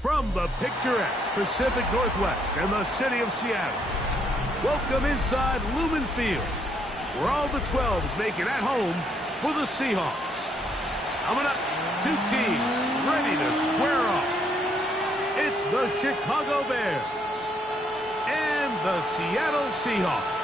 From the picturesque Pacific Northwest and the city of Seattle, welcome inside Lumen Field, where all the 12s make it at home for the Seahawks. Coming up, two teams ready to square off. It's the Chicago Bears and the Seattle Seahawks.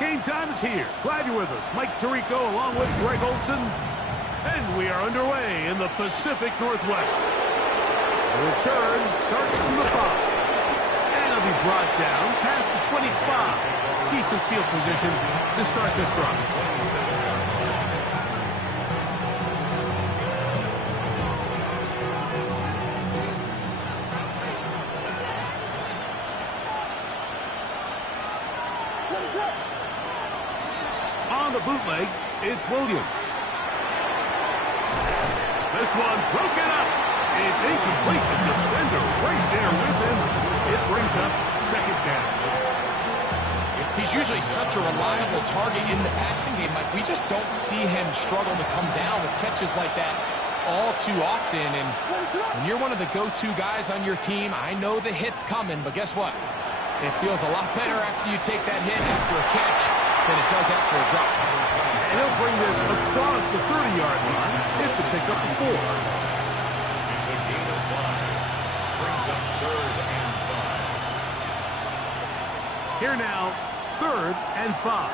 Game time is here. Glad you're with us. Mike Tirico along with Greg Olson. And we are underway in the Pacific Northwest. The return starts from the 5. And it'll be brought down past the 25. Decent field position to start this drive. On the bootleg, it's Williams. This one broken up. It's incomplete. The defender right there with him. It brings up second down. He's usually such a reliable target in the passing game. Like, we just don't see him struggle to come down with catches like that all too often. And when you're one of the go-to guys on your team, I know the hit's coming, but guess what? It feels a lot better after you take that hit after a catch than it does after a drop. And he'll bring this across the 30-yard line. It's a pickup of 4. It's a gain of 5. Brings up 3rd and 5. Here now, 3rd and 5.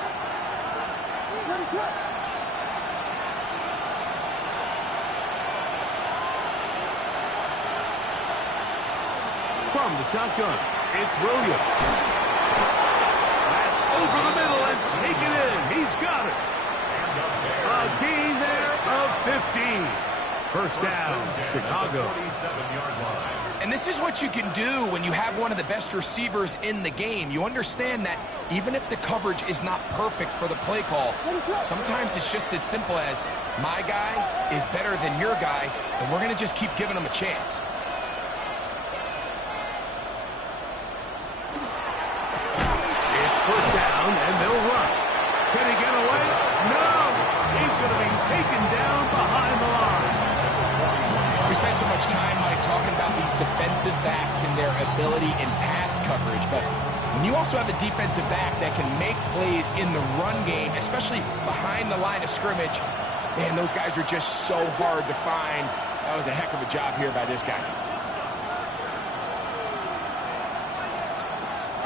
From the shotgun, it's Williams. That's over the middle and taken in. He's got it. A gain there of 15. First down, Chicago. 47-yard line. And this is what you can do when you have one of the best receivers in the game. You understand that even if the coverage is not perfect for the play call, sometimes it's just as simple as my guy is better than your guy, and we're going to just keep giving him a chance. It's first down, and they'll run. Can he get away? No! He's going to be taken down behind the line. We spend so much time, Mike, talking about these defensive backs and their ability in pass coverage, but when you also have a defensive back that can make plays in the run game, especially behind the line of scrimmage, man, those guys are just so hard to find. That was a heck of a job here by this guy.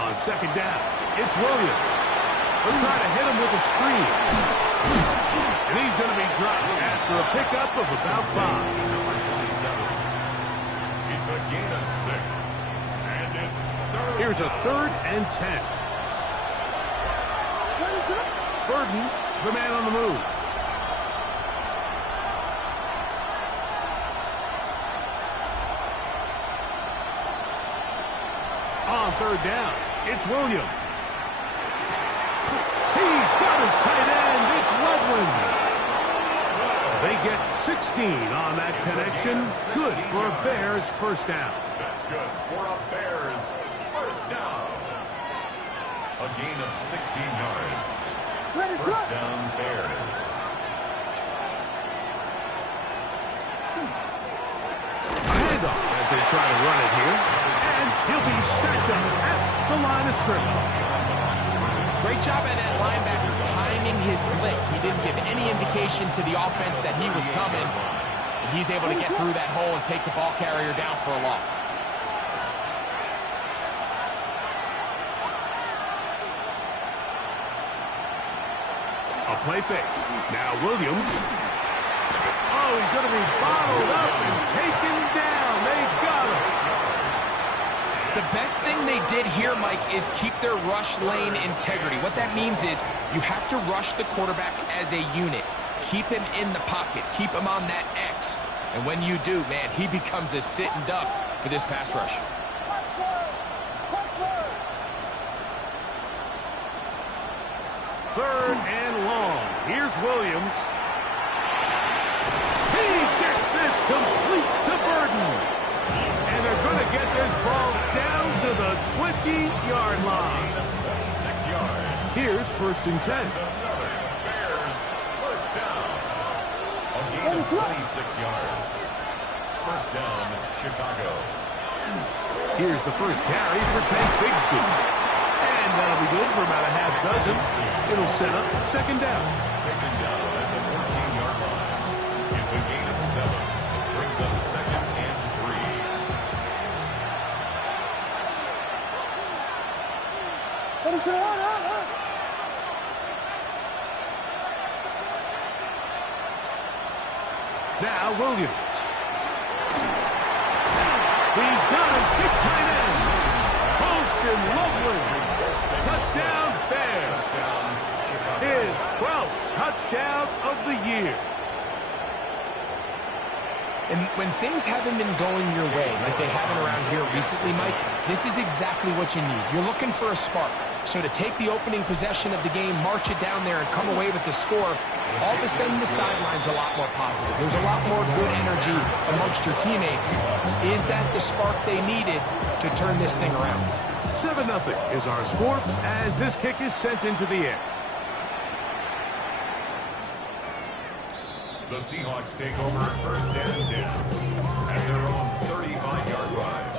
On second down, it's Williams. They'll try to hit him with a screen. And he's going to be dropped after a pickup of about 5. It's a gain of 6. And it's 3rd. Here's a 3rd and 10. Burden, the man on the move. On 3rd down, it's Williams. He's got his tight end. It's Loveland. They get 16 on that connection. Good for a Bears first down. That's good for a Bears first down. A gain of 16 yards. First down, Bears. A handoff as they try to run it here. And he'll be stacked up at the line of scrimmage. Great job by that linebacker timing his blitz. He didn't give any indication to the offense that he was coming. And he's able to get through that hole and take the ball carrier down for a loss. A play fake. Now Williams. Oh, he's going to be bottled up and taken down. They got him. The best thing they did here, Mike, is keep their rush lane integrity. What that means is you have to rush the quarterback as a unit. Keep him in the pocket. Keep him on that X. And when you do, man, he becomes a sitting duck for this pass rush. Third and long. Here's Williams. He gets complete to Burden. And they're going to get this ball down to the 20-yard line. 26 yards. Here's 1st and 10. Another Bears first down. A gain of 26 yards. First down, Chicago. Here's the first carry for Tank Bigsby. And that'll be good for about a half dozen. It'll set up 2nd down. Taken down at the 14-yard line. It's a gain of 7. Brings up 2nd and 3. Now Williams. He's got his big tight end. Poston Loveland. Touchdown Bears. His 12th touchdown of the year. And when things haven't been going your way like they haven't around here recently, Mike, this is exactly what you need. You're looking for a spark. So to take the opening possession of the game, march it down there, and come away with the score, all of a sudden the sideline's a lot more positive. There's a lot more good energy amongst your teammates. Is that the spark they needed to turn this thing around? 7-0 is our score as this kick is sent into the air. The Seahawks take over 1st and 10 at their own 35-yard line.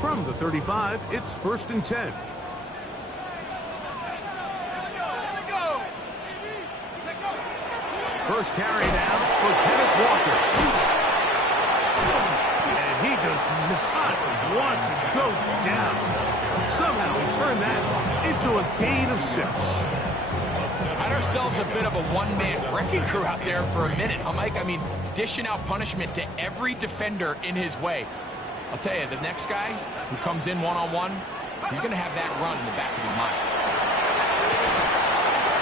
From the 35, it's 1st and 10. First carry now for Kenneth Walker. And he does not want to go down. Somehow he turned that into a gain of 6. Had ourselves a bit of a one-man wrecking crew out there for a minute, huh, Mike? I mean, dishing out punishment to every defender in his way. I'll tell you, the next guy who comes in one-on-one, he's going to have that run in the back of his mind.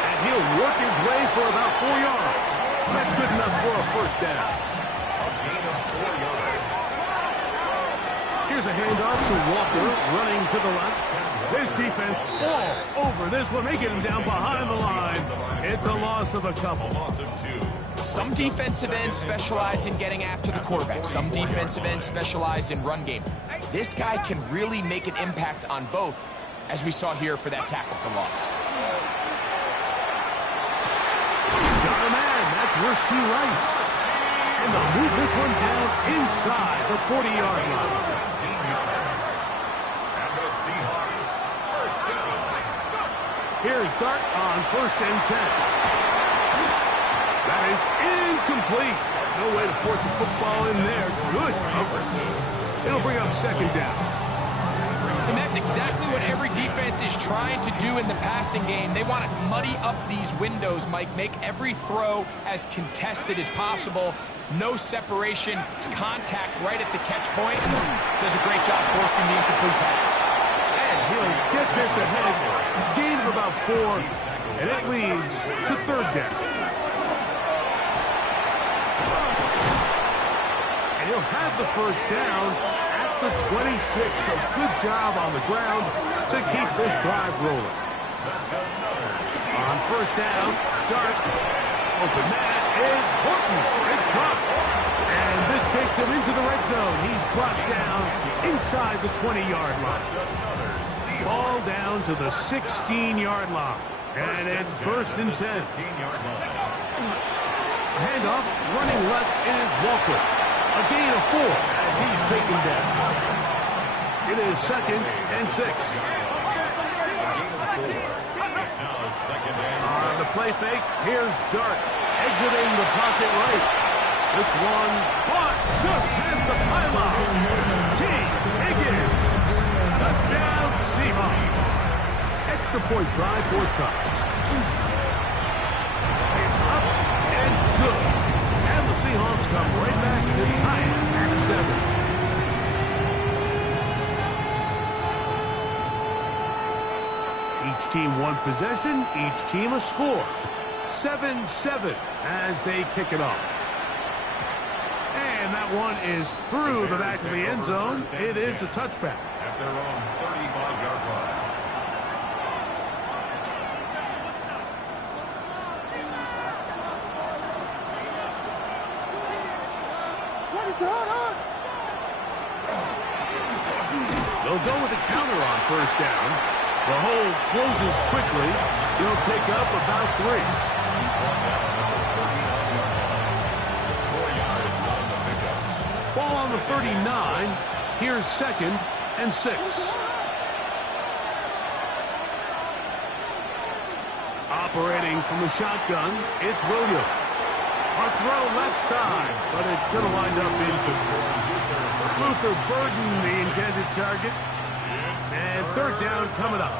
And he'll work his way for about 4 yards. That's good enough for a 1st down. A gain of 4 yards. Here's a handoff to Walker, running to the left. His defense all over this one. They get him down behind the line. It's a loss of a couple. A loss of 2. Some defensive ends specialize in getting after the quarterback. Some defensive ends specialize in run game. This guy can really make an impact on both, as we saw here for that tackle for loss. Got a man. That's Rashee Rice. And they'll move this one down inside the 40-yard line. 17 yards. And the Seahawks first down. Here's Dart on 1st and 10. That is incomplete. No way to force a football in there. Good coverage. It'll bring up 2nd down. And that's exactly what every defense is trying to do in the passing game. They want to muddy up these windows, Mike, make every throw as contested as possible. No separation, contact right at the catch point. Does a great job forcing the incomplete pass. And he'll get this ahead. Gain of about 4, and it leads to 3rd down. And he'll have the 1st down at the 26. So good job on the ground to keep this drive rolling. On 1st down, Dart. Open man is Horton. It's caught. And this takes him into the red zone. He's brought down inside the 20-yard line. Ball down to the 16-yard line. And it's 1st and 10. Handoff, running left is Walker. A gain of 4 as he's taken down. It is 2nd and 6. On the play fake, here's Dart exiting the pocket right. This one caught just past the pylon. T. Higgins. Touchdown Seahawks. Extra point try forthcoming. It's up and good. And the Seahawks come right back to tie it at 7. Each team one possession, each team a score. 7-7 as they kick it off. And And that one is through the back of the end zone. It is a touchback. At their own 35-yard line. They'll go with a counter on first down. The hole closes quickly. He'll pick up about 3. He's brought down at the 39-yard line. 4 yards on the pickup. Ball on the 39. Here's 2nd and 6. Operating from the shotgun, it's Williams. A throw left side, but it's going to wind up incomplete. Luther Burden, the intended target. And 3rd down coming up.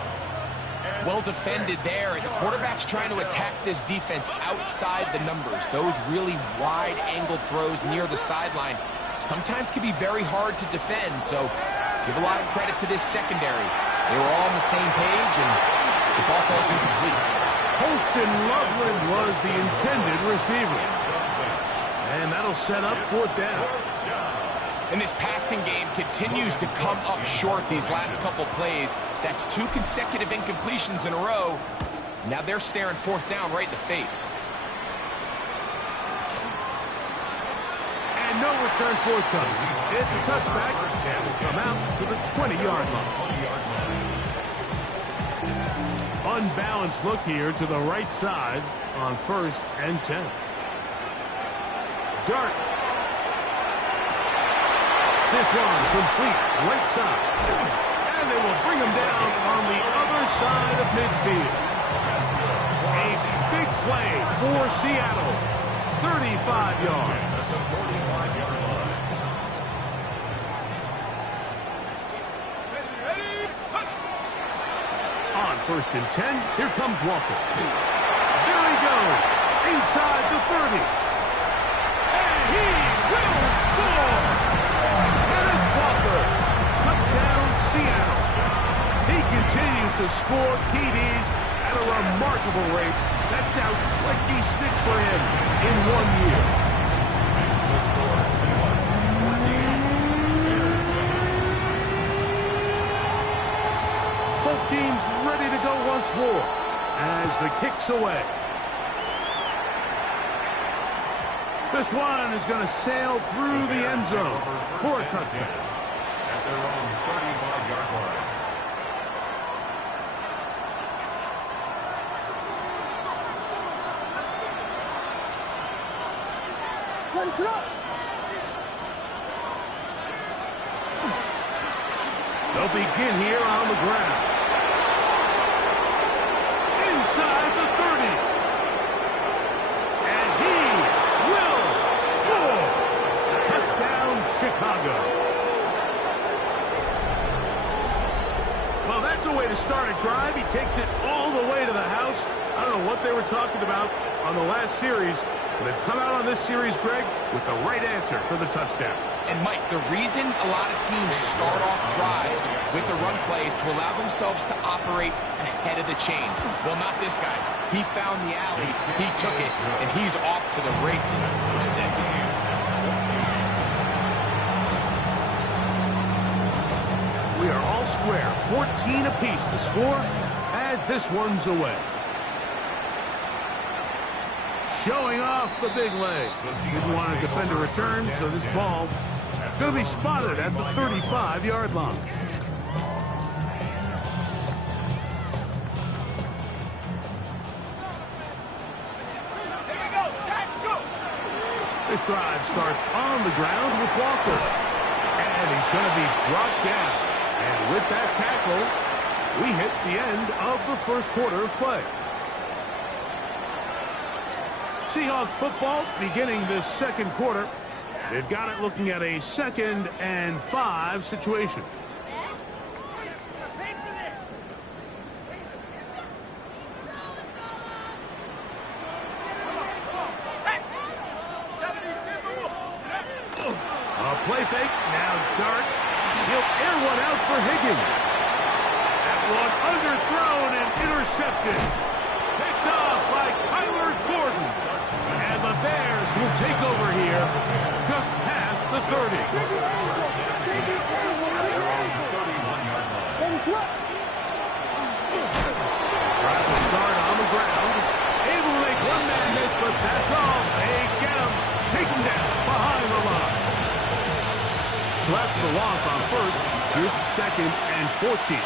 Well defended there, and the quarterback's trying to attack this defense outside the numbers. Those really wide-angle throws near the sideline sometimes can be very hard to defend, so give a lot of credit to this secondary. They were all on the same page, and the ball falls incomplete. Holston Loveland was the intended receiver. And that'll set up 4th down. And this passing game continues to come up short these last couple plays. That's 2 consecutive incompletions in a row. Now they're staring 4th down right in the face. And no return forthcoming. It's a touchback and will come out to the 20-yard line. Unbalanced look here to the right side on 1st and 10. Dart. This one complete right side. And they will bring him down on the other side of midfield. A big play for Seattle. 35 yards. That's a 45-yard line. On 1st and 10, here comes Walker. There he goes. Inside the 30. And he will score. Kenneth Walker. Touchdown, Seattle. He continues to score TDs at a remarkable rate. That's now 26 for him in 1 year. Makes the score Seahawks 14. Bears 7. Both teams ready to go once more as the kick's away. This one is going to sail through the end zone for a touchdown. At their own 35-yard line. They'll begin here on the ground. Inside the 30. And he will score. Touchdown, Chicago. Well, that's a way to start a drive. He takes it all the way to the house. I don't know what they were talking about on the last series, but they've come out on this series, Greg, with the right answer for the touchdown. And, Mike, the reason a lot of teams start off drives with the run plays to allow themselves to operate ahead of the chains. Well, not this guy. He found the alley, he took it, and he's off to the races for 6. We are all square. 14 apiece the score as this one's away. Showing off the big leg. Didn't want to defend a return, so this ball going to be spotted at the 35-yard line. This drive starts on the ground with Walker. And he's going to be brought down. And with that tackle, we hit the end of the first quarter of play. Seahawks football beginning this second quarter. They've got it looking at a 2nd and 5 situation. A play fake. Now Dart. He'll air one out for Higgins. That one underthrown and intercepted. Picked off by Kyler Gordon. And the Bears will take over here just past the 30. Trying to start on the ground. Able to make one man miss, but that's all. They get him. Take him down behind the line. So after the loss on first, here's 2nd and 14.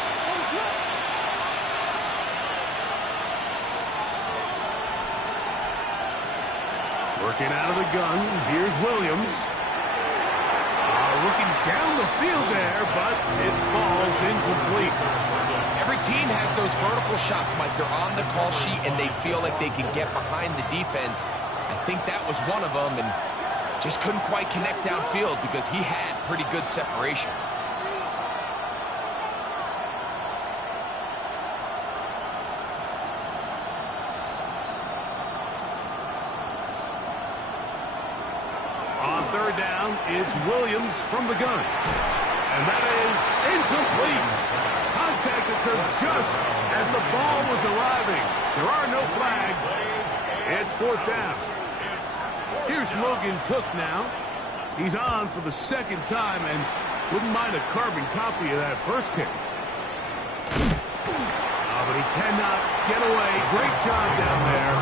Working out of the gun, here's Williams. Looking down the field there, but it falls incomplete. Every team has those vertical shots, Mike. They're on the call sheet, and they feel like they can get behind the defense. I think that was one of them, and just couldn't quite connect downfield because he had pretty good separation. On 3rd down, it's Williams from the gun. And that is incomplete. Contact occurred just as the ball was arriving. There are no flags. It's 4th down. Here's Logan Cook now. He's on for the 2nd time and wouldn't mind a carbon copy of that first kick. But he cannot get away. Great job down there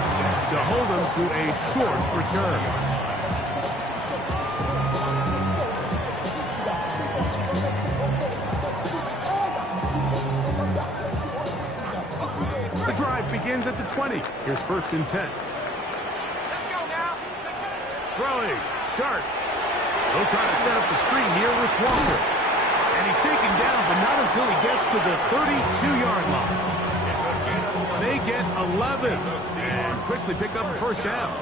to hold him to a short return. The drive begins at the 20. Here's 1st and 10. Let's go now. Throwing. Dart. They'll try to set up the screen here with Walker. And he's taken down, but not until he gets to the 32-yard line. They get 11 and quickly pick up a 1st down.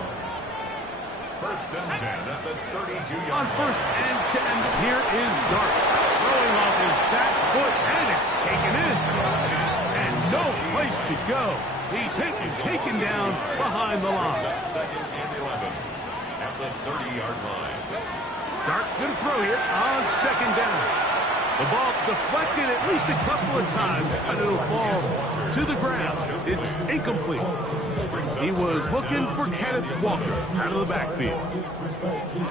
1st and 10 at the 32-yard On 1st and 10, here is Dart. Throwing off his back foot, and it's taken in. And no place to go. He's hit and taken down behind the line. 2nd and 11 at the 30-yard line. Dart going to throw here on 2nd down. The ball deflected at least a couple of times, but it'll fall to the ground. It's incomplete. He was looking for Kenneth Walker out of the backfield.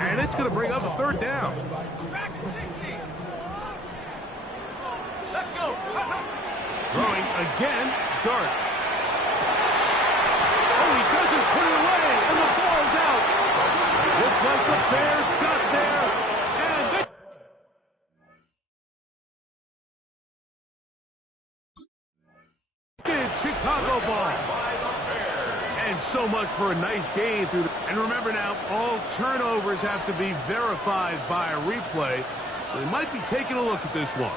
And it's going to bring up a 3rd down. Let's go. Throwing again, Dart. Oh, he doesn't put it away, and the ball's out. Looks like the Bears got there, and they... Chicago ball. And so much for a nice gain through the... And remember now, all turnovers have to be verified by a replay, so they might be taking a look at this one.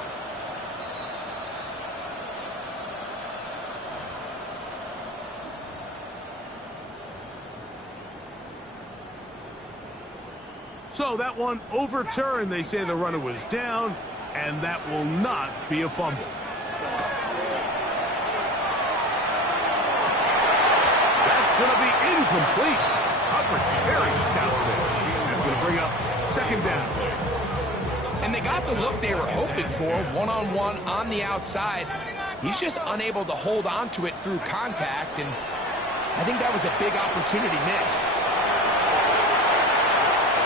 So that one overturned. They say the runner was down, and that will not be a fumble. That's going to be incomplete. Coverage very stout there. That's going to bring up 2nd down. And they got the look they were hoping for, one-on-one on the outside. He's just unable to hold on to it through contact, and I think that was a big opportunity missed.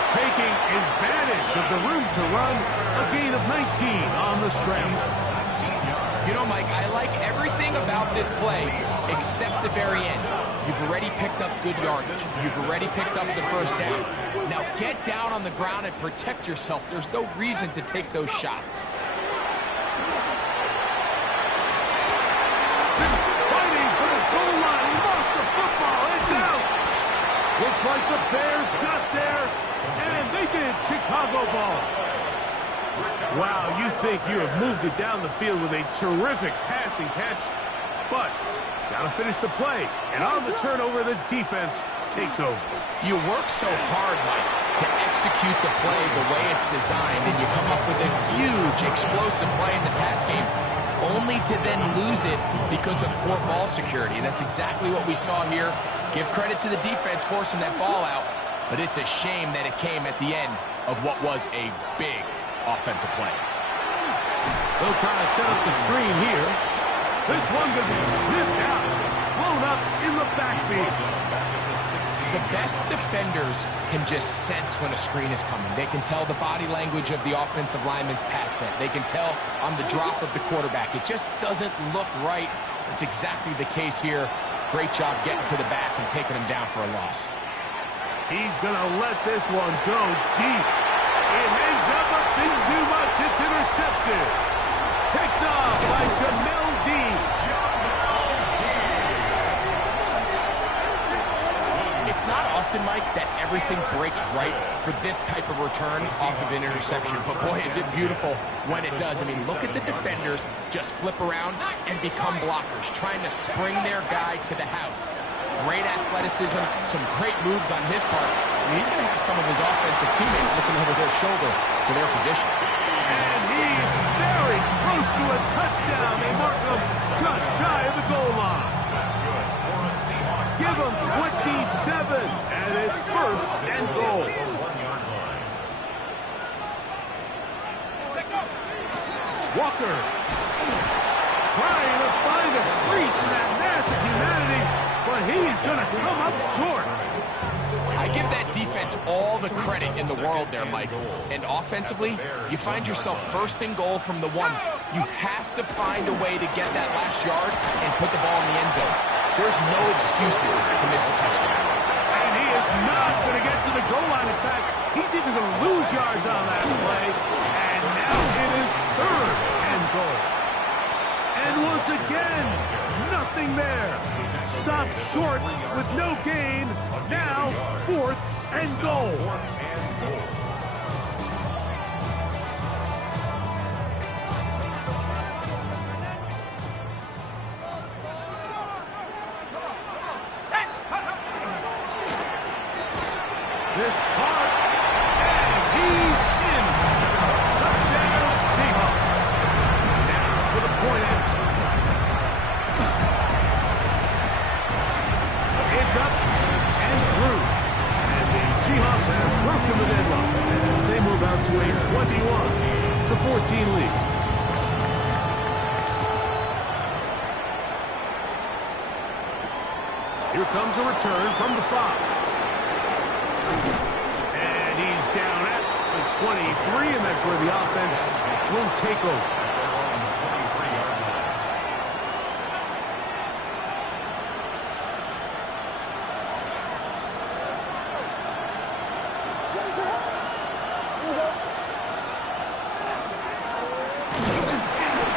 Taking advantage of the room to run, a gain of 19 on the scramble. You know, Mike, I like everything about this play except the very end. You've already picked up good yardage. You've already picked up the 1st down. Now get down on the ground and protect yourself. There's no reason to take those shots. Fighting for the goal line. He lost the football. It's out. Looks like the Bears got there, and they did. Chicago ball. Wow, you think you have moved it down the field with a terrific passing catch, but got to finish the play. And on the turnover, the defense takes over. You work so hard, Mike, to execute the play the way it's designed, and you come up with a huge, explosive play in the pass game, only to then lose it because of poor ball security. And that's exactly what we saw here. Give credit to the defense forcing that ball out, but it's a shame that it came at the end of what was a big offensive play. They'll try to set up the screen here. This one going to be sniffed out, blown up in the backfield. The best defenders can just sense when a screen is coming. They can tell the body language of the offensive lineman's pass set. They can tell on the drop of the quarterback. It just doesn't look right. It's exactly the case here. Great job getting to the back and taking him down for a loss. He's going to let this one go deep. It hangs up a bit too much. It's intercepted. Picked off by Jamel Dean. It's not often, Mike, that everything breaks right for this type of return off of an interception. But boy, is it beautiful when it does. I mean, look at the defenders just flip around and become blockers, trying to spring their guy to the house. Great athleticism, some great moves on his part. I mean, he's going to have some of his offensive teammates looking over their shoulder for their positions. And he's very close to a touchdown. They mark him just shy of the goal line. That's good. For a Seahawks. Give him 27, and it's first and goal. 1-yard line. Walker trying to find a crease in that mass of humanity, but he's going to come up short. I give that defense all the credit in the world there, Mike. And offensively, you find yourself first and goal from the 1. You have to find a way to get that last yard and put the ball in the end zone. There's no excuses to miss a touchdown. And he is not going to get to the goal line. In fact, he's even going to lose yards on that play. And now it is third and goal. And once again, nothing there. Stopped short with no gain. Now, fourth and goal. This part, and he's in. Touchdown Seahawks. Now for the point after. It's up and through. And the Seahawks have broken the deadlock as they move out to a 21-14 lead. Here comes a return from the 5. And he's down at the 23, and that's where the offense will take over.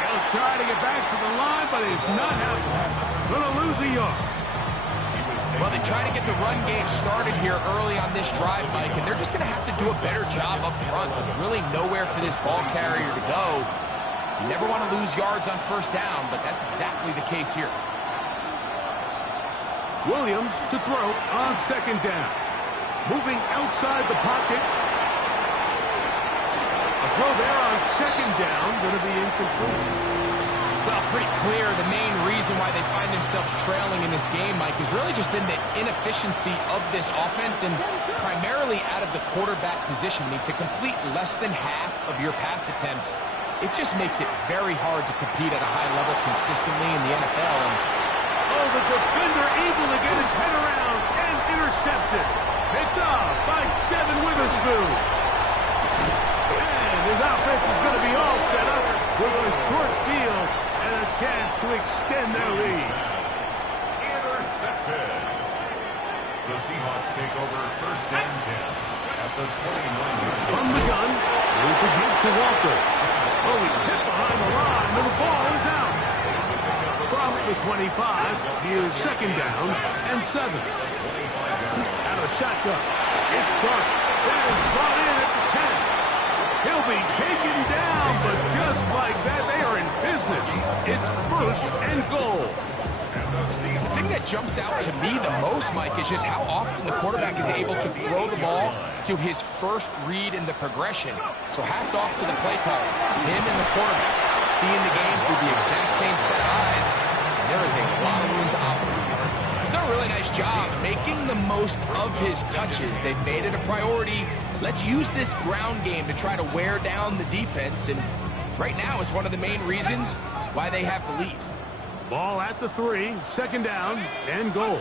He'll try to get back to the line, but he's not happening. Going to lose a yard. Well, they try to get the run game started here early on this drive, Mike, and they're just going to have to do a better job up front. There's really nowhere for this ball carrier to go. You never want to lose yards on first down, but that's exactly the case here. Williams to throw on second down. Moving outside the pocket. A throw there on second down, going to be incomplete. Well, it's pretty clear the main reason why they find themselves trailing in this game, Mike, has really just been the inefficiency of this offense and primarily out of the quarterback position. I mean, to complete less than half of your pass attempts, it just makes it very hard to compete at a high level consistently in the NFL. And oh, the defender able to get his head around and intercepted. Picked off by Devin Witherspoon. And his offense is going to be all set up with a short field and a chance to extend their lead. Intercepted. The Seahawks take over first and 10 at the 29. From the gun, here's the give to Walker. Oh, he's hit behind the line, and the ball is out. From the 25, here's second down and 7. Out of shotgun. It's dark. That is brought in at the 10. He'll be taken down, but just like that, they are in business. It's first and goal. the thing that jumps out to me the most, Mike, is just how often the quarterback is able to throw the ball to his first read in the progression. So hats off to the play caller. Him and the quarterback seeing the game through the exact same set of eyes. And there is a lot of room to operate. He's done a really nice job making the most of his touches. They've made it a priority. Let's use this ground game to try to wear down the defense. And right now, it's one of the main reasons why they have the lead. Ball at the 3, second down and goal.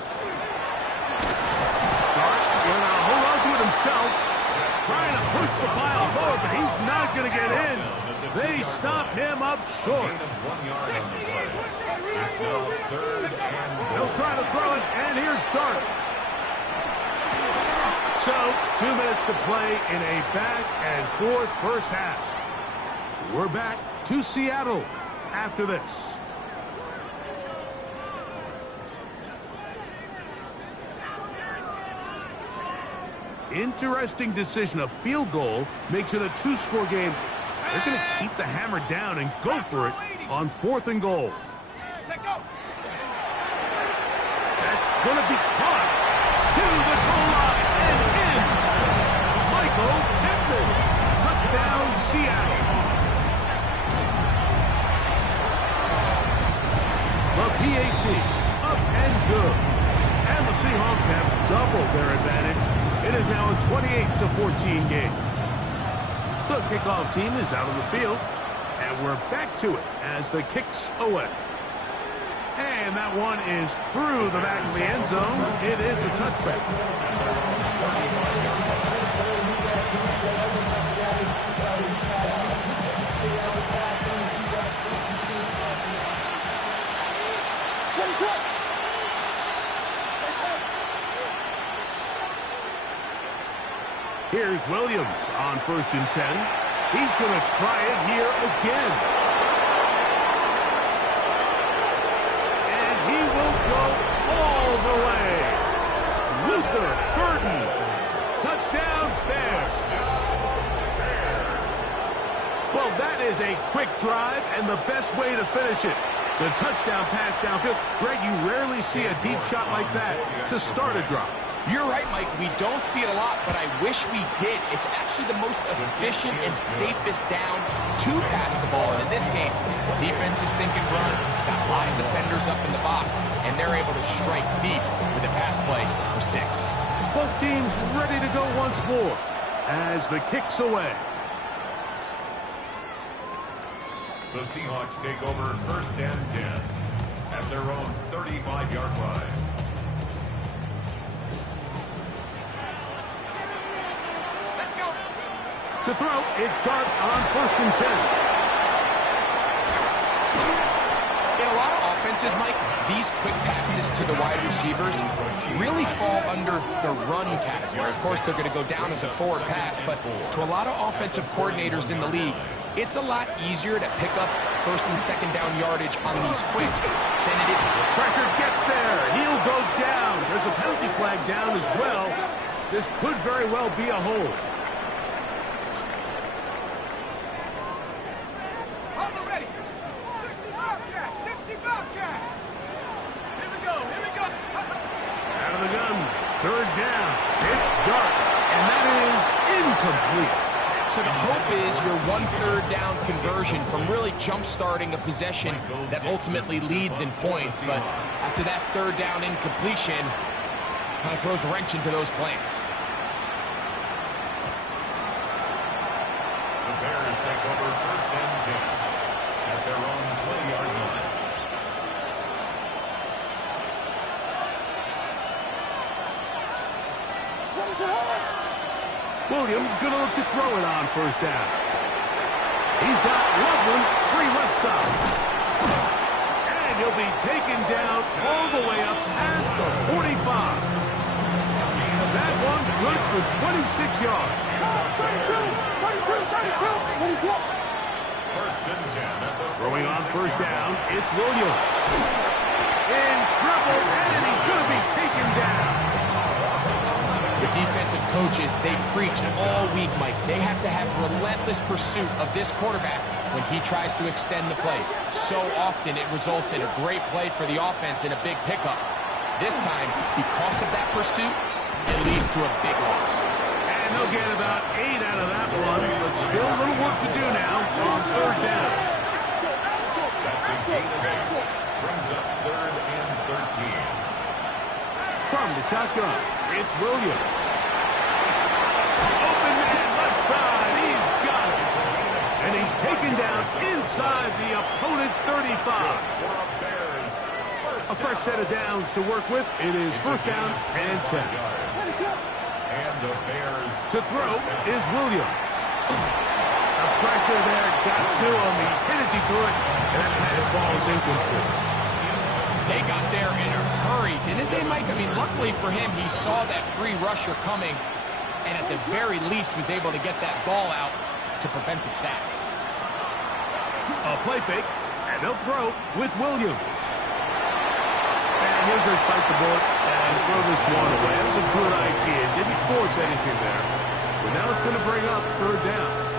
They stop him up short. They'll try to throw it, and here's Dart. So, 2 minutes to play in a back-and-forth first half. We're back to Seattle after this. Interesting decision. A field goal makes it a 2-score game. They're going to keep the hammer down and go for it on 4th and goal. That's going to be caught to the goal line and in. Michael Pittman. Touchdown, Seattle. The PAT up and good. And the Seahawks have doubled their advantage. It is now a 28-14 game. The kickoff team is out on the field, and we're back to it as the kick's away. And that one is through the back of the end zone. It is a touchback. Here's Williams on 1st and 10. He's going to try it here again. And he will go all the way. Luther Burden. Touchdown, Bears. Well, that is a quick drive and the best way to finish it. The touchdown pass downfield. Greg, you rarely see a deep shot like that to start a drive. You're right, Mike. We don't see it a lot, but I wish we did. It's actually the most efficient and safest down to pass the ball. And in this case, the defense is thinking run, got a lot of defenders up in the box, and they're able to strike deep with a pass play for 6. Both teams ready to go once more as the kick's away. The Seahawks take over 1st and 10 at their own 35-yard line. To throw, it's Dart on 1st and 10. In a lot of offenses, Mike, these quick passes to the wide receivers really fall under the run category. Of course, they're going to go down as a forward pass, but to a lot of offensive coordinators in the league, it's a lot easier to pick up 1st and 2nd down yardage on these quicks than it is. Pressure gets there. He'll go down. There's a penalty flag down as well. This could very well be a hold. Third down. It's Dart. And that is incomplete. So the hope is your 1/3 down conversion from really jump-starting a possession that ultimately leads in points. But after that 3rd down incompletion, kind of throws a wrench into those plans. The Bears take over 1st and 10 at their own 20-yard line. Williams going to look to throw it on 1st down. He's got Loveland free left side. And he'll be taken down all the way up past the 45. That one good for 26 yards. 1st and 10. Throwing on 1st down, it's Williams. In trouble, and he's going to be taken down. The defensive coaches, they preached all week, Mike. They have to have relentless pursuit of this quarterback when he tries to extend the play. So often it results in a great play for the offense and a big pickup. This time, because of that pursuit, it leads to a big loss. And they'll get about 8 out of that one, but still a little work to do now on 3rd down. That's a gain of 8. Brings up 3rd and 13. From the shotgun, it's Williams. Open man, left side, he's got it. And he's taken down inside the opponent's 35. A fresh set of downs to work with. It is 1st down and 10. And the Bears To throw is Williams. The pressure there got to him. He's hit as he threw it, and that pass ball is incomplete. They got there in a hurry, didn't they, Mike? I mean, luckily for him, he saw that free rusher coming, and at the very least was able to get that ball out to prevent the sack. A play fake, and they'll throw with Williams. And he'll just bite the bullet and throw this one away. That was a good idea. Didn't force anything there. But now it's going to bring up third down.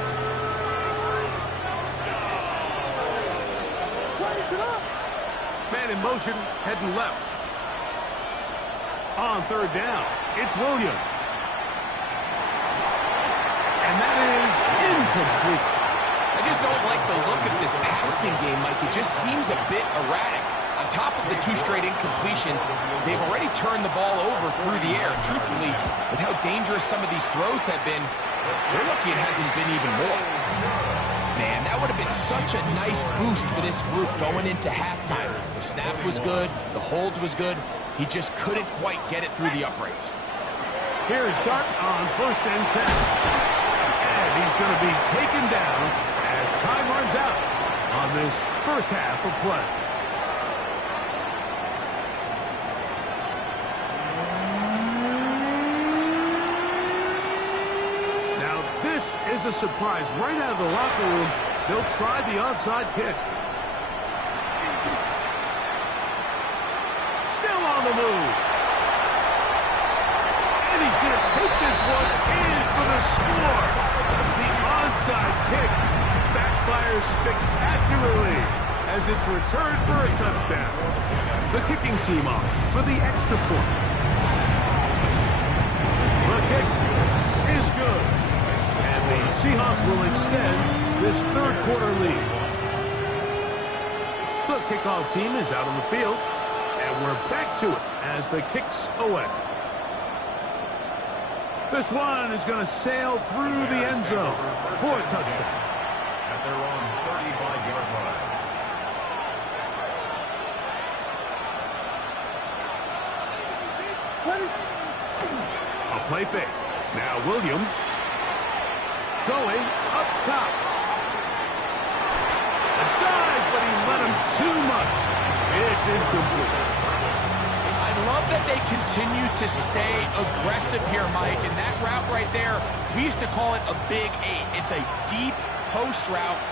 Man in motion, heading left. On third down, it's Williams. And that is incomplete. I just don't like the look of this passing game, Mike. It just seems a bit erratic. On top of the 2 straight incompletions, they've already turned the ball over through the air. Truthfully, with how dangerous some of these throws have been, they're lucky it hasn't been even more. Man, that would have been such a nice boost for this group going into halftime. The snap was good, the hold was good. He just couldn't quite get it through the uprights. Here is Dart on 1st and 10. And he's going to be taken down as time runs out on this first half of play. This is a surprise. Right out of the locker room, they'll try the onside kick. Still on the move. And he's going to take this one in for the score. The onside kick backfires spectacularly as it's returned for a touchdown. The kicking team off for the extra point. The kick is good. And the Seahawks will extend this third quarter lead. The kickoff team is out on the field, and we're back to it as the kick's away. This one is going to sail through the end zone for a touchdown. At their own 35-yard line. A play fake. Now Williams going up top. A dive, but he let him too much. It's incomplete. I love that they continue to stay aggressive here, Mike. And that route right there, we used to call it a big 8. It's a deep post route,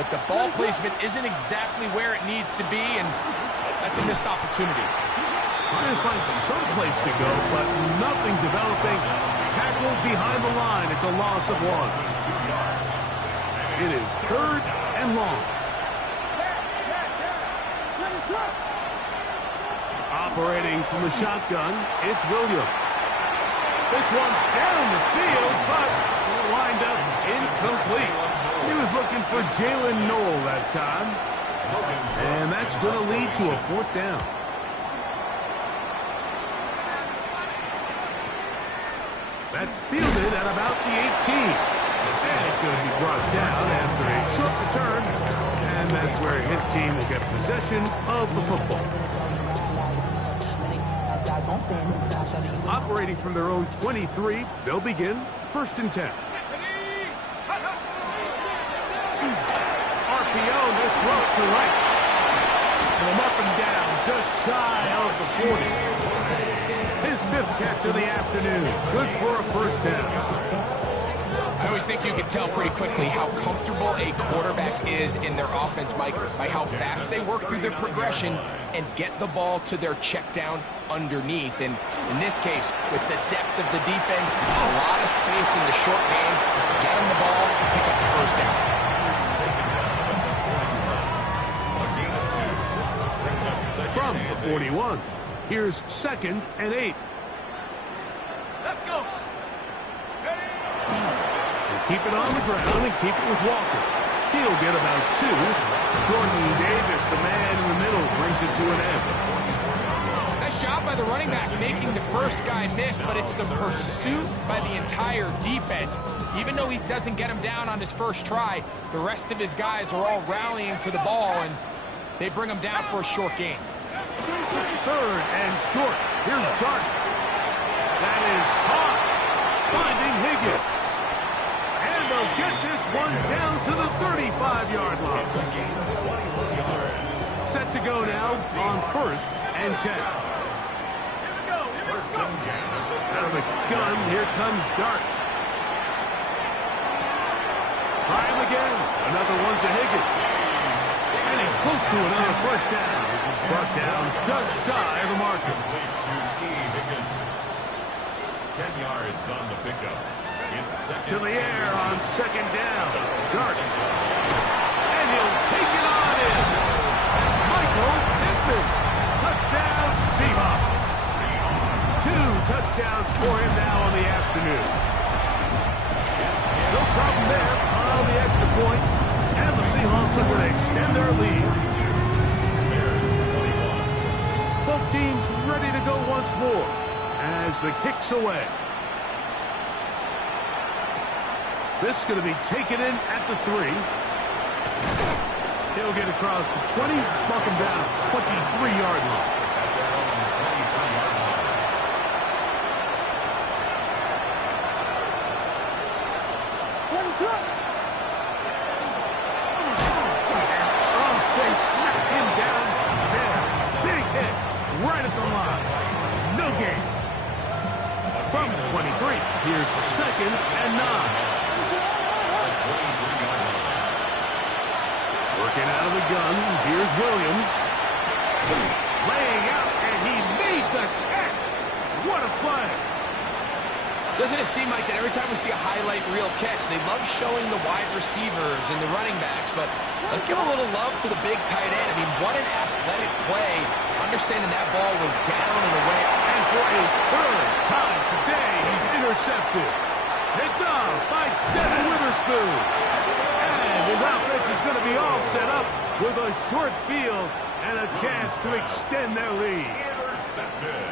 but the ball placement isn't exactly where it needs to be, and that's a missed opportunity. Trying to find some place to go, but nothing developing. Tackled behind the line. It's a loss of 1. It is 3rd and long. Operating from the shotgun, it's Williams. This one down the field, but lined up incomplete. He was looking for Jalen Noel that time. And that's going to lead to a 4th down. That's fielded at about the 18. And it's going to be brought down after a short return. And that's where his team will get possession of the football. Operating from their own 23, they'll begin 1st and 10. RPO, they throw it to Rice. And him up and down, just shy of the 40. His 5th catch of the afternoon. Good for a 1st down. I always think you can tell pretty quickly how comfortable a quarterback is in their offense, Mike, by how fast they work through their progression and get the ball to their check down underneath. And in this case, with the depth of the defense, a lot of space in the short game, get them the ball, pick up the 1st down. From the 41, here's 2nd and 8. Let's go. Keep it on the ground and keep it with Walker. He'll get about 2. Jordan Davis, the man in the middle, brings it to an end. Nice job by the running back making the first guy miss, but it's the pursuit by the entire defense. Even though he doesn't get him down on his first try, the rest of his guys are all rallying to the ball, and they bring him down for a short gain. 3rd and short. Here's Dart. That is caught. Finding Higgins. And they'll get this one down to go now on 1st and 10. Out of the gun, here comes Dart. Try him again. Another one to Higgins. And he's close to another first down. This is brought down just shy of the marker. Complete to T. Higgins. 10 yards on the pickup. It's second. To the air on 2nd down. Dart. And he'll take it on in. Michael Pittman. Touchdown Seahawks. 2 touchdowns for him now on the afternoon. No problem there on the extra point. And the Seahawks are going to extend their lead. Both teams ready to go once more as the kick's away. This is going to be taken in at the 3. He'll get across the 20, knock him down 23-yard line. They smack him down there. Big hit right at the line. No gain. From the 23, here's 2nd and 9. Working out of the gun, here's Williams. Laying out, and he made the catch. What a play. Doesn't it seem like that every time we see a highlight reel catch, they love showing the wide receivers and the running backs, but let's give a little love to the big tight end. I mean, what an athletic play, understanding that ball was down and away. And for a 3rd time today, he's intercepted. Picked off by Devin Witherspoon. And his offense is going to be all set up with a short field and a chance to extend their lead.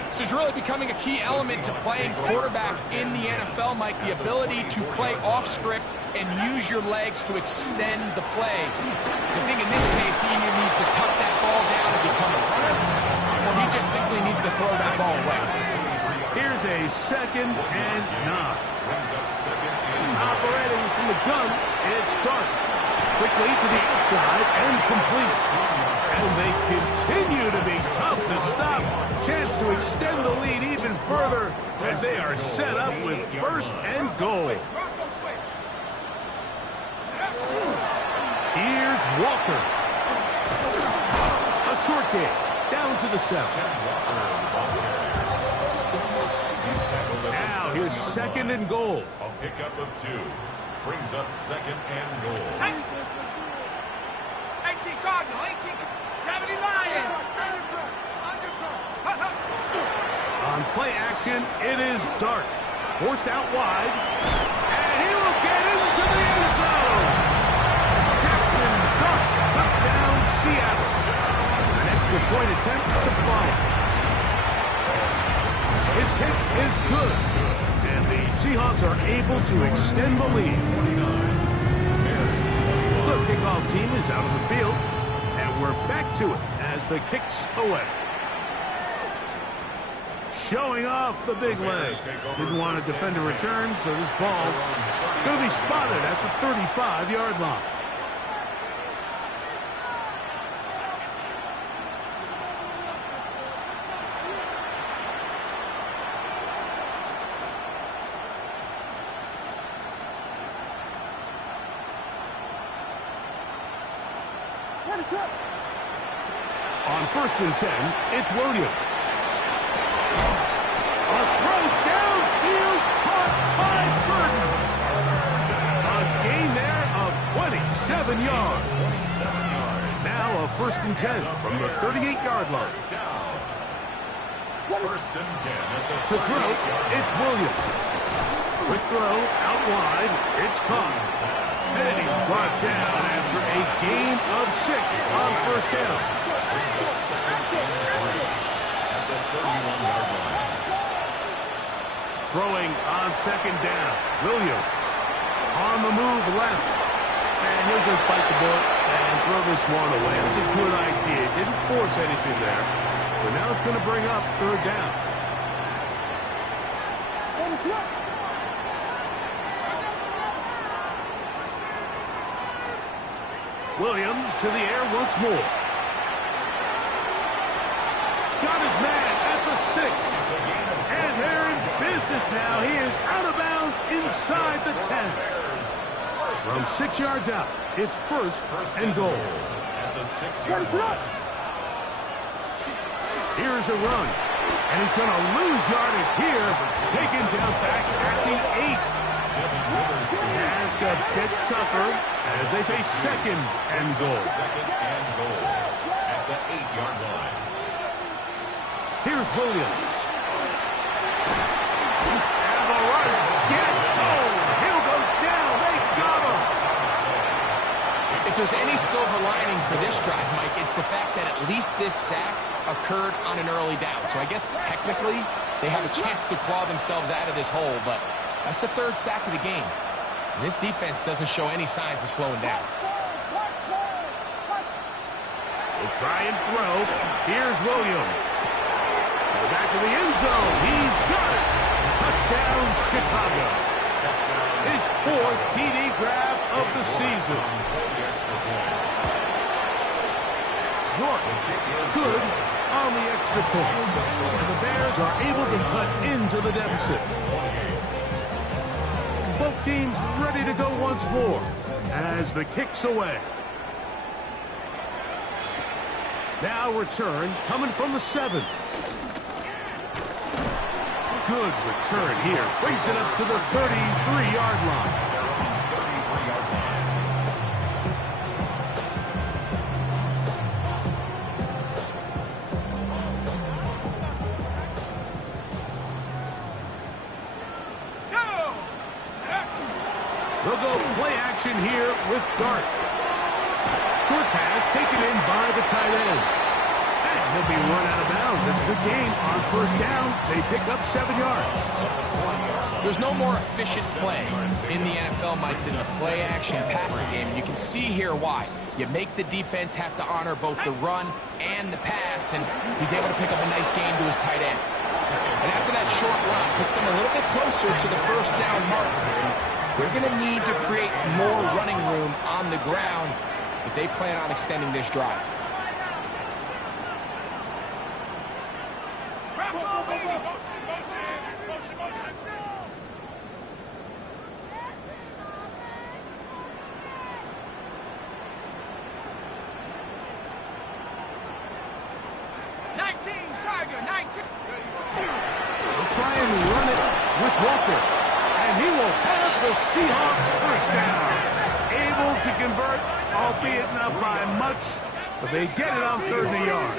This is really becoming a key element to playing quarterback in the NFL, Mike, the ability to play off script and use your legs to extend the play. The thing in this case, he either needs to tuck that ball down and become a runner, or he just simply needs to throw that ball away. Here's a 2nd and 9. Operating from the gun, it's Dart. Quickly to the outside and complete. And they continue to be tough to stop. Chance to extend the lead even further as they are set up with 1st and goal. Here's Walker. A short game. Down to the 7. Now here's 2nd and goal. A pickup of 2. Brings up 2nd and goal. 18 Cardinal, 70 Lion. On play action, it is Dart. Forced out wide. And he will get into the end zone. Jackson Dart, touchdown Seattle. An extra point attempt to follow. His kick is good. And the Seahawks are able to extend the lead. The kickoff team is out on the field. And we're back to it as the kick's away. Showing off the big leg. Didn't want to defend a return, so this ball going to be spotted at the 35-yard line. On 1st and 10, it's Williams. A throw downfield caught by Burton. A gain there of 27 yards. Now a 1st and 10 from the 38-yard line. 1st and 10 at the To throw, it's Williams. Quick throw, out wide, it's caught. And he's brought down after a gain of 6 on 1st down. Throwing on 2nd down. Williams on the move left. And he'll just bite the bullet and throw this one away. It was a good idea. Didn't force anything there. But now it's going to bring up 3rd down. Williams to the air once more. his man at the 6. And they're in business now. He is out of bounds inside the 10. From 6 yards out, it's first and goal. At the 6-yard line. Here's a run. And he's going to lose yardage here. Taken down back at the 8. Task a bit tougher as they face second and goal. Second and goal at the 8-yard line. Here's Williams. And the rush gets home. He'll go down. They got him. If there's any silver lining for this drive, Mike, it's the fact that at least this sack occurred on an early down. So I guess technically they have a chance to claw themselves out of this hole, but that's the 3rd sack of the game. And this defense doesn't show any signs of slowing down. We'll try and throw. Here's Williams. To the back of the end zone. He's got it. Touchdown, Chicago. His 4th TD grab of the season. York good on the extra point. And the Bears are able to cut into the deficit. Both teams ready to go once more as the kick's away. Now return coming from the 7. Good return here. Brings it up to the 33-yard line. They'll go play action here with Dart. Short pass taken in by the tight end. And he'll be run out of bounds. It's a good game on first down. They pick up 7 yards. There's no more efficient play in the NFL, Mike, than the play action passing game. And you can see here why. You make the defense have to honor both the run and the pass, and he's able to pick up a nice gain to his tight end. And after that short run, puts them a little bit closer to the first down marker. They're going to need to create more running room on the ground if they plan on extending this drive. They'll try and run it with Walker. And he will have the Seahawks first down. Able to convert, albeit not by much, but they get it on 3rd and a yard.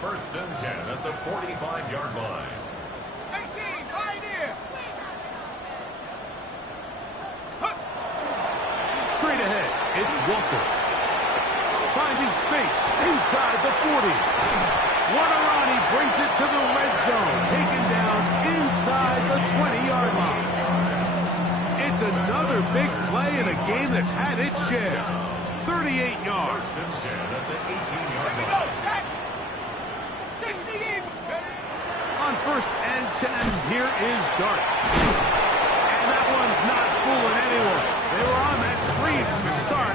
First and 10 at the 45-yard line. 18, Pioneer. Straight ahead, it's Walker. Finding space inside the 40. Waterani brings it to the red zone. Taken down inside the 20-yard line. It's another big play in a game that's had its share. 38 yards. First and 10 at the 18-yard line. 60 inch. On first and 10, here is Dart. And that one's not fooling anyone. They were on that screen to start,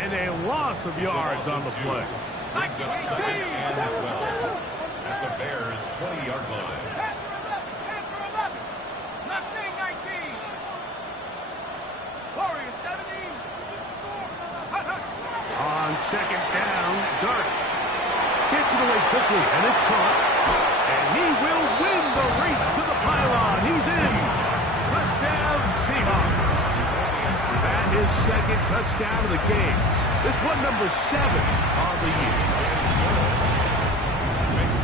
and a loss of yards on the play. Brings up 2nd and 12 at the Bears' 20-yard line. Panther 11. Mustang 19. Warrior 17. On second down, Dart gets it away quickly, and it's caught. And he will win the race to the pylon. He's in. Touchdown, Seahawks. That is 2nd touchdown of the game. This one number 7 on the year.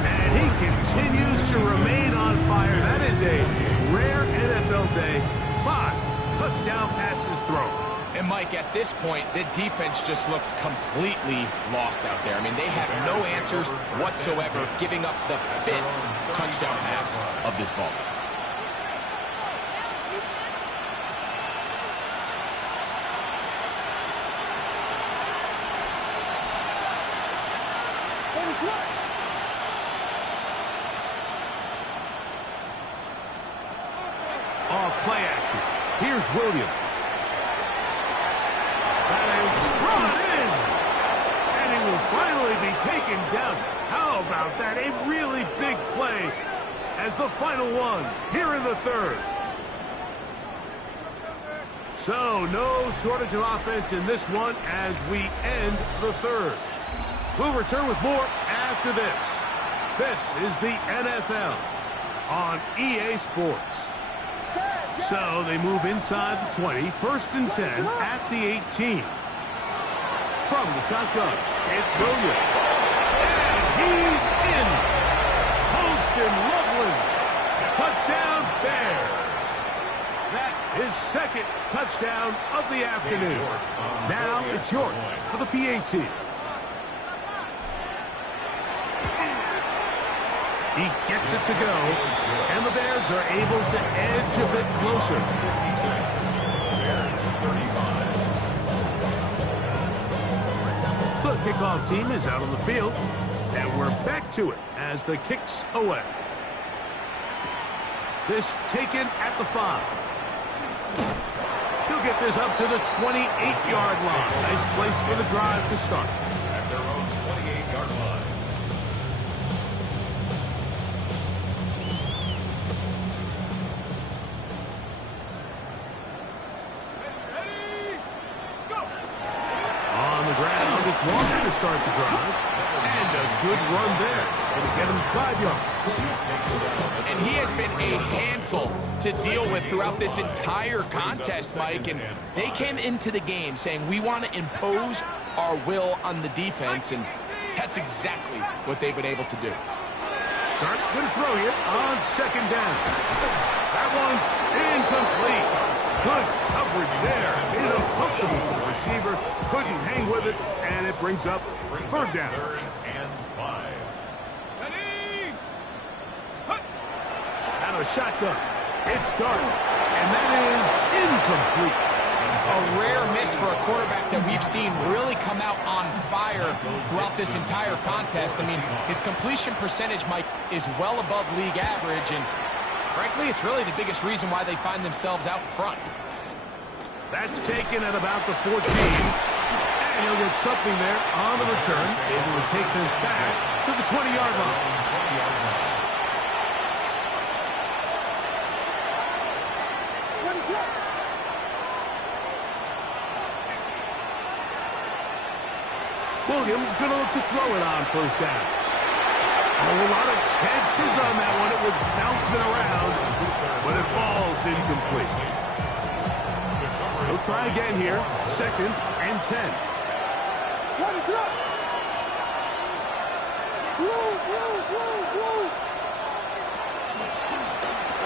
And he continues to remain on fire. That is a rare NFL day. 5 touchdown passes thrown. And, Mike, at this point, the defense just looks completely lost out there. I mean, they have no answers whatsoever, giving up the 5th touchdown pass of this ball. Off play action. Here's Williams. That is brought in. And he will finally be taken down. How about that? A really big play as the final one here in the third. So, no shortage of offense in this one as we end the third. We'll return with more after this. This is the NFL on EA Sports. So, they move inside the 20, first and 10 at the 18. From the shotgun, it's Williams. And he's in. Holston Loveland. Touchdown, Bears. That is second touchdown of the afternoon. Now it's York for the PAT. He gets it to go, and the Bears are able to edge a bit closer. 56. Bears 35. The kickoff team is out on the field, and we're back to it as the kick's away. This taken at the 5. He'll get this up to the 28-yard line. Nice place for the drive to start. At their own 28-yard line. Ready? Go! On the ground, it's Walker to start the drive. And a good run there. Going to get him 5 yards. And he has been a handful to deal with throughout this entire contest, Mike. And they came into the game saying, we want to impose our will on the defense. And that's exactly what they've been able to do. Start, good throw here on second down. That one's incomplete. Good coverage there. Made it uncomfortable for the receiver. Couldn't hang with it, and it brings up third down. Third and 5. Ready? Out of a shotgun. It's Dart, and that is incomplete. A rare miss for a quarterback that we've seen really come out on fire throughout this entire contest. I mean, his completion percentage, Mike, is well above league average, and frankly, it's really the biggest reason why they find themselves out in front. That's taken at about the 14. And he'll get something there on the return. Able to take this back to the 20-yard line. Williams going to look to throw it on first down. Oh, a lot of chances on that one. It was bouncing around, but it falls incomplete. He'll try again here. Second and 10.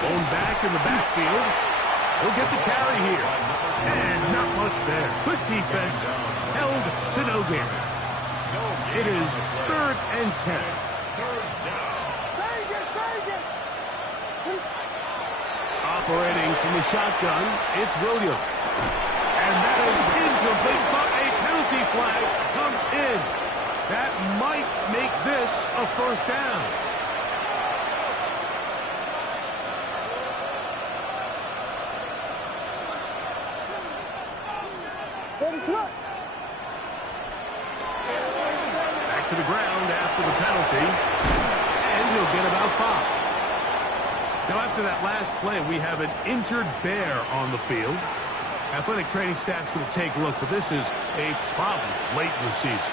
Going back in the backfield. He'll get the carry here. And not much there. Good defense. Held to no gain. It is third and 10. Operating from the shotgun, it's Williams. And that is incomplete, but a penalty flag comes in. That might make this a first down. Back to the ground after the penalty. And he'll get about 5. Now, after that last play, we have an injured Bear on the field. Athletic training staff's going to take a look, but this is a problem late in the season.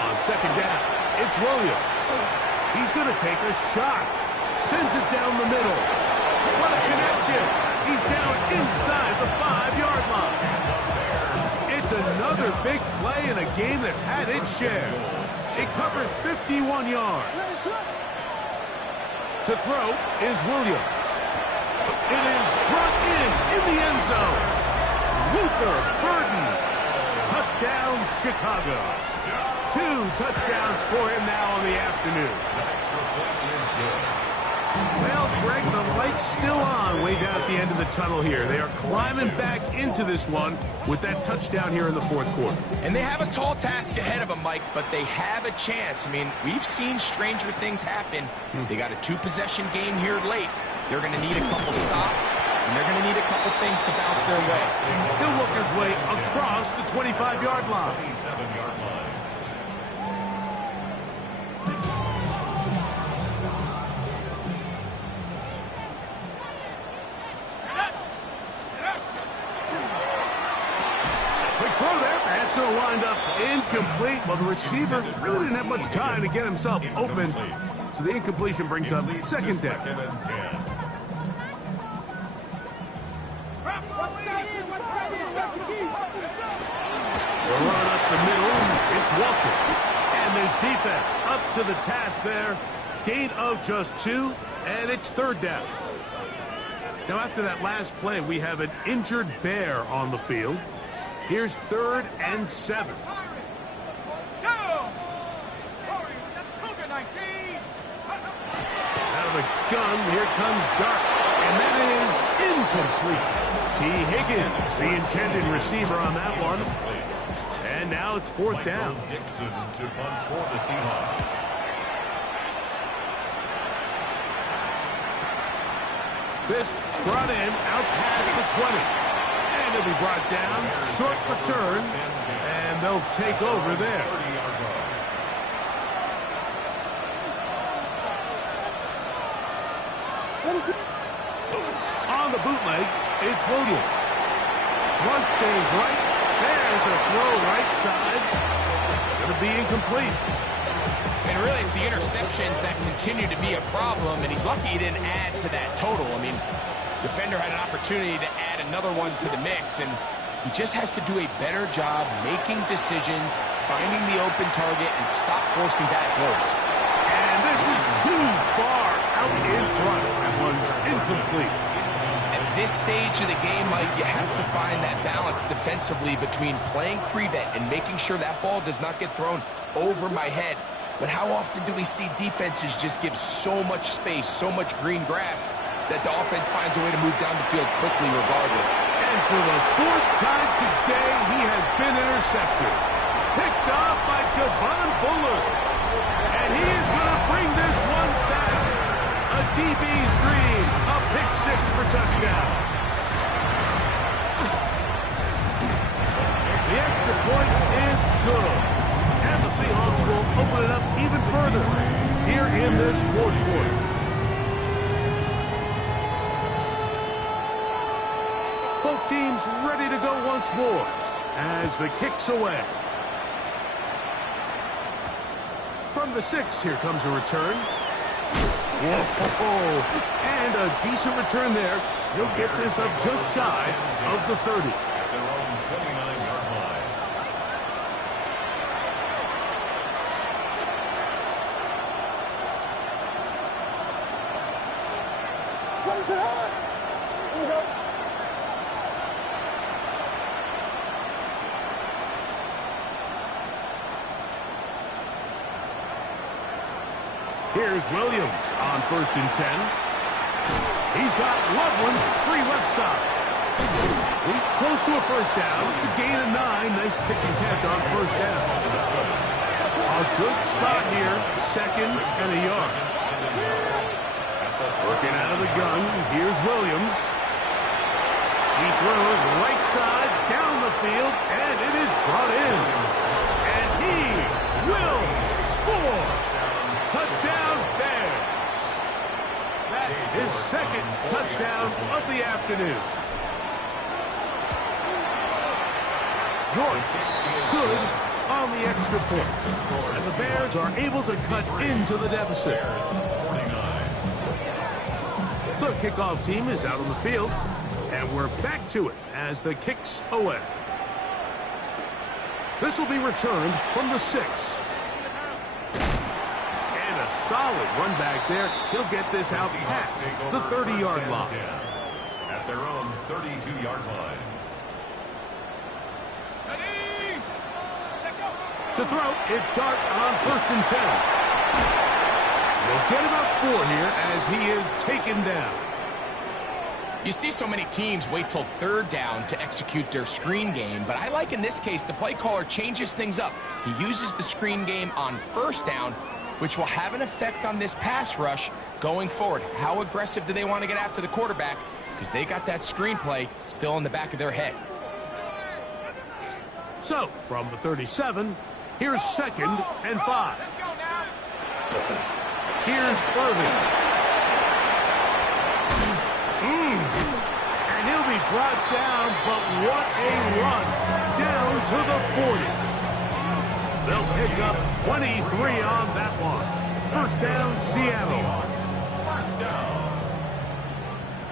On second down, it's Williams. He's going to take a shot. Sends it down the middle. What a connection. He's down inside the 5-yard line. It's another big play in a game that's had its share. It covers 51 yards. To throw is Williams. It is brought in the end zone. Luther Burden. Touchdown, Chicago. 2 touchdowns for him now in the afternoon. Well, Greg, the light's still on way down at the end of the tunnel here. They are climbing back into this one with that touchdown here in the fourth quarter. And they have a tall task ahead of them, Mike, but they have a chance. I mean, we've seen stranger things happen. They got a 2-possession game here late. They're going to need a couple stops, and they're going to need a couple things to bounce their way. He'll work his way across the 25-yard line. 27-yard line. Quick throw there. That's going to wind up incomplete. Well, the receiver really didn't have much time to get himself open. So the incompletion brings up second down. Second and 10. They'll run up the middle. It's Walker. And his defense up to the task there. Gain of just 2, and it's third down. Now, after that last play, we have an injured Bear on the field. Here's 3rd and 7. Out of the gun, here comes Dart. And that is incomplete. T. Higgins, the intended receiver on that one. And now it's 4th down. Dixon to punt for the Seahawks. This brought in out past the 20. And it'll be brought down. Short return. And they'll take over there. 30-yard run. On the bootleg, it's Williams. Flush goes right. There's a throw right side. Going to be incomplete. And really, it's the interceptions that continue to be a problem, and he's lucky he didn't add to that total. I mean, defender had an opportunity to add another one to the mix, and he just has to do a better job making decisions, finding the open target, and stop forcing bad throws. And this is too far out in front. That one's incomplete. At this stage of the game, Mike, you have to find that balance defensively between playing prevent and making sure that ball does not get thrown over my head. But how often do we see defenses just give so much space, so much green grass, that the offense finds a way to move down the field quickly regardless? And for the 4th time today, he has been intercepted. Picked off by Javon Bullard. And he is going to bring this one back. A DB's dream. A pick 6 for touchdown. The extra point is good. And the Seahawks will open it up even further here in this 4th quarter. Both teams ready to go once more as the kick's away. From the 6, here comes a return. Whoa, and a decent return there. He'll get this up just shy of the 30. At their own 29-yard line. Here's Williams on 1st and 10. He's got Loveland free left side. He's close to a first down. It's a gain of 9. Nice pitching catch on 1st down. A good spot here. 2nd and a yard. Working out of the gun. Here's Williams. He throws right side down the field, and it is brought in. And he will score. Touchdown, Bears. That is 2nd touchdown of the afternoon. York, good on the extra point. And the Bears are able to cut into the deficit. The kickoff team is out on the field, and we're back to it as the kick's away. This will be returned from the 6. Solid run back there. He'll get this out past the 30-yard line. At their own 32-yard line. To throw, it's Dart on 1st and 10. They'll get about 4 here as he is taken down. You see so many teams wait till 3rd down to execute their screen game, but I like in this case the play caller changes things up. He uses the screen game on 1st down, which will have an effect on this pass rush going forward. How aggressive do they want to get after the quarterback? Because they got that screenplay still in the back of their head. So, from the 37, here's 2nd and 5. Let's go now. Here's Irving. And he'll be brought down, but what a run down to the 40. They'll pick up 23 on that one. First down, Seattle. First down.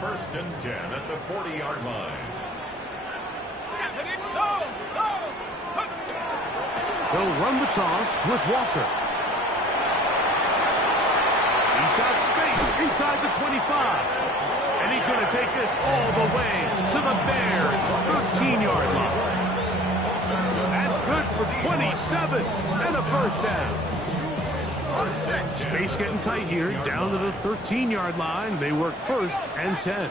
1st and 10 at the 40-yard line. They'll run the toss with Walker. He's got space inside the 25. And he's going to take this all the way to the Bears' 13-yard line. That's good for 27 and a first down. Space getting tight here, down to the 13-yard line. They work 1st and 10.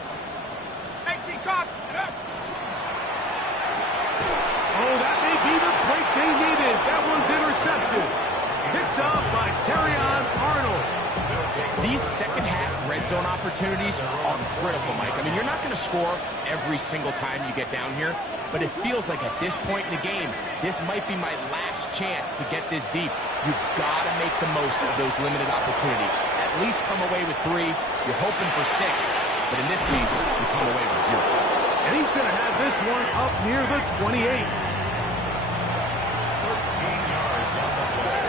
Oh, that may be the break they needed. That one's intercepted. Picked up by Terrion Arnold. These second-half red zone opportunities are critical, Mike. I mean, you're not going to score every single time you get down here, but it feels like at this point in the game, this might be my last chance to get this deep. You've got to make the most of those limited opportunities. At least come away with 3. You're hoping for 6, but in this case, you come away with 0. And he's going to have this one up near the 28. 13 yards on the play.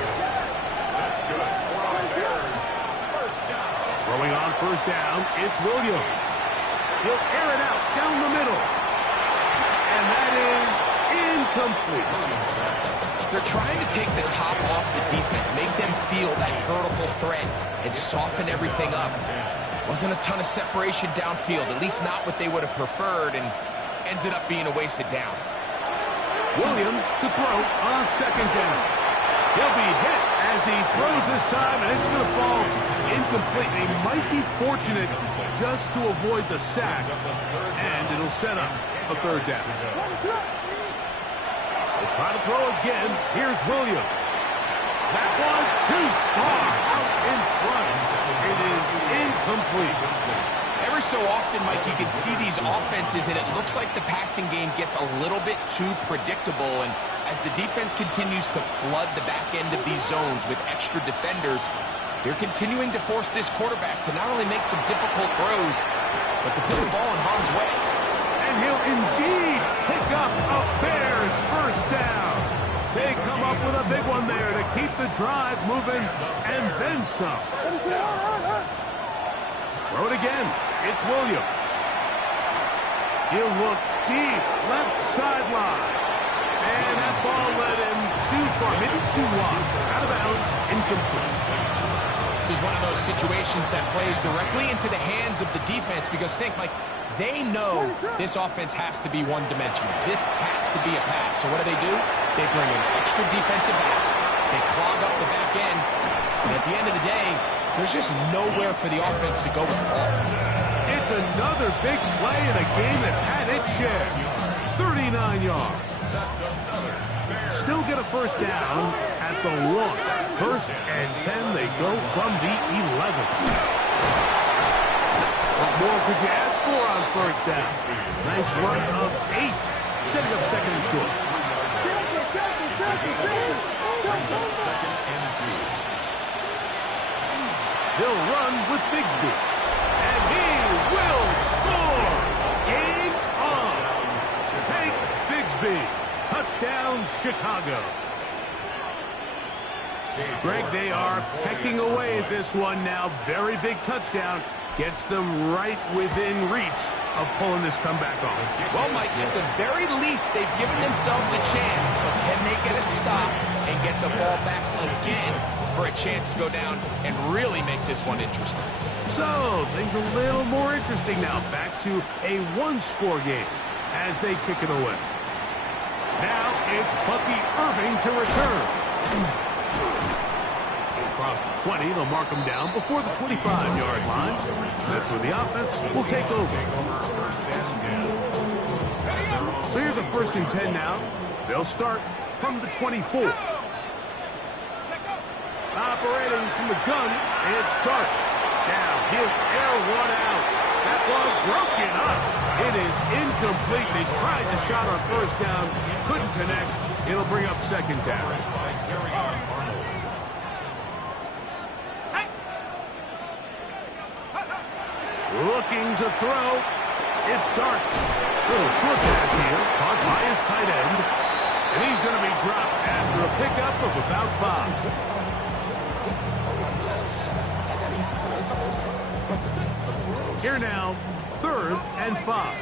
That's good for our Bears. First down. Throwing on first down, it's Williams. He'll air it out down the middle. And that is incomplete. They're trying to take the top off the defense, make them feel that vertical threat, and soften everything up. Wasn't a ton of separation downfield, at least not what they would have preferred, and ends it up being a wasted down. Williams to throw on second down. He'll be hit as he throws this time, and it's going to fall incomplete. They might be fortunate just to avoid the sack, and it'll set up a third down. They'll try to throw again. Here's Williams. That one too far out in front. It is incomplete. Every so often, Mike, you can see these offenses, and it looks like the passing game gets a little bit too predictable. And as the defense continues to flood the back end of these zones with extra defenders, they're continuing to force this quarterback to not only make some difficult throws, but to put the ball in harm's way. And he'll indeed pick up a Bears first down. They come up with a big one there to keep the drive moving, and then some. Throw it again. It's Williams. He'll look deep, left sideline. And that ball led him too far, maybe too wide. Out of bounds, incomplete. This is one of those situations that plays directly into the hands of the defense, because think, like, they know this offense has to be one-dimensional. This has to be a pass. So what do? They bring in extra defensive backs. They clog up the back end. And at the end of the day, there's just nowhere for the offense to go with the ball. It's another big play in a game that's had its share. 39 yards. Still get a first down at the 1. 1st and 10, they go from the 11. What more could you ask for on first down? Nice run of 8, setting up 2nd and short. Brings up 2nd and 2. He'll run with Bigsby. And he will score! Game on! Hank Bigsby. Touchdown, Chicago. Greg, they are pecking away at this one now. Very big touchdown. Gets them right within reach of pulling this comeback off. Well, Mike, at the very least, they've given themselves a chance, but can they get a stop and get the ball back again for a chance to go down and really make this one interesting? So, things a little more interesting now. Back to a one-score game as they kick it away. Now it's Bucky Irving to return. Across the 20, they'll mark him down before the 25-yard line. That's where the offense will take over. So here's a 1st and 10 now. They'll start from the 24. Operating from the gun, it's Dart. Now he'll air one out. That ball broken up. It is incomplete. They tried the shot on first down. Couldn't connect. It'll bring up second down. Looking to throw. It's Dart. Little short pass here. Caught by his tight end. And he's going to be dropped after a pickup of about 5. Here now, 3rd and 5.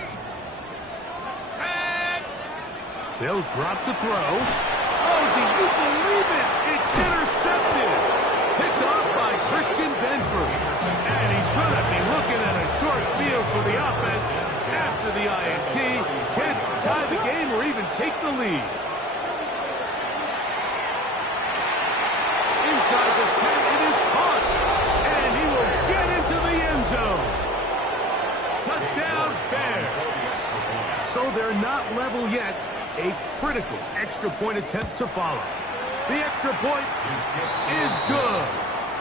They'll drop to throw. Oh, do you believe it? It's intercepted. Picked off by Christian Benford. And he's going to be looking at a short field for the offense after the INT. Can't tie the game or even take the lead. Inside the 10, it is caught. And he will get into the end zone. Touchdown, Bears. So they're not level yet. A critical extra point attempt to follow. The extra point is good.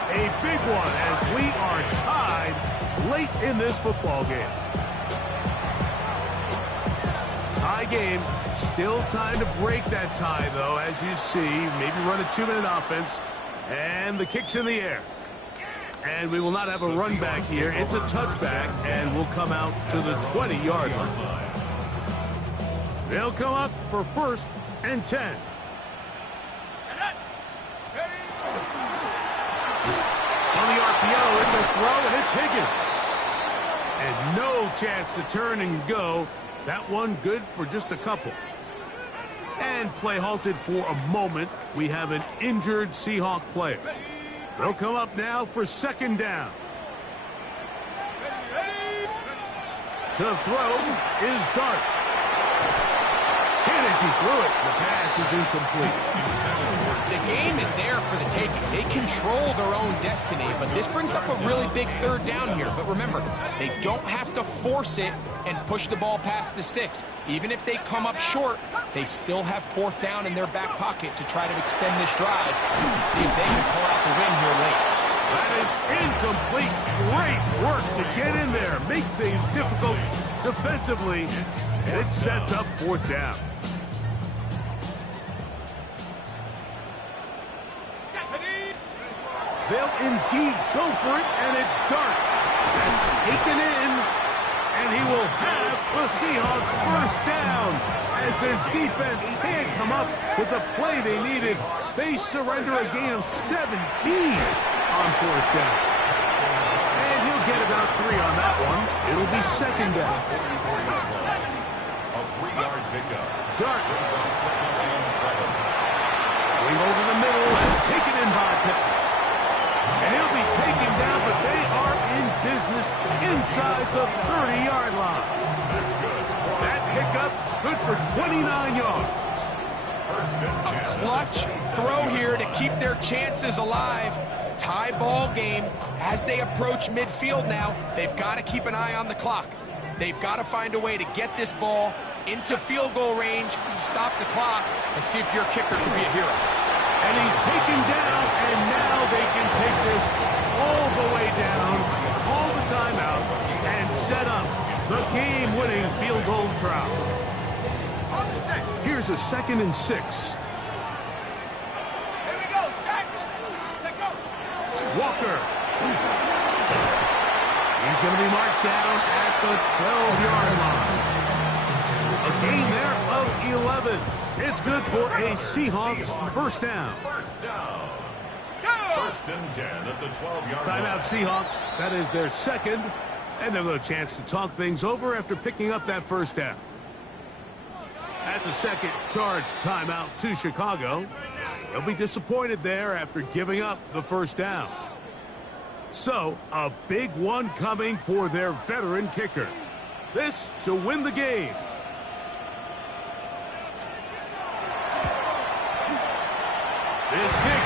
A big one as we are tied late in this football game. Tie game. Still time to break that tie, though, as you see. Maybe run a 2-minute offense. And the kick's in the air. And we will not have a run back here. It's a touchback, and we'll come out to the 20-yard line. They'll come up for 1st and 10. On the RPO, it's a throw, and it's Higgins. And no chance to turn and go. That one good for just a couple. And play halted for a moment. We have an injured Seahawk player. They'll come up now for 2nd down. To throw is Dart. Hit as he threw it. The pass is incomplete. The game is there for the taking. They control their own destiny, but this brings up a really big 3rd down here. But remember, they don't have to force it and push the ball past the sticks. Even if they come up short, they still have 4th down in their back pocket to try to extend this drive and see if they can pull out the win here late. That is incomplete. Great work to get in there. Make things difficult defensively. And it sets up 4th down. They'll indeed go for it, and it's Dart. That's taken in, and he will have the Seahawks 1st down. As this defense can't come up with the play they needed, they surrender a gain of 17 on 4th down. And he'll get about 3 on that one. It'll be 2nd down. A 3-yard pickup. Dart. Going over the middle and taken in by Pittman. And he'll be taken down, but they are in business inside the 30-yard line. That's good. That pickup's good for 29 yards. A clutch throw here to keep their chances alive. Tie ball game. As they approach midfield now, they've got to keep an eye on the clock. They've got to find a way to get this ball into field goal range, stop the clock, and see if your kicker can be a hero. And he's taken down, and now they can take this all the way down, call the timeout, and set up the game-winning field goal try. Here's a 2nd and 6. Here we go, Shaq. Take go. Walker. He's going to be marked down at the 12-yard line. A gain there of 11. It's good for a Seahawks 1st down. 1st down. 1st and 10 at the 12-yard line. Timeout Seahawks. That is their 2nd. And they'll have a chance to talk things over after picking up that 1st down. That's a 2nd charge timeout to Chicago. They'll be disappointed there after giving up the 1st down. So, a big one coming for their veteran kicker. This to win the game. This kick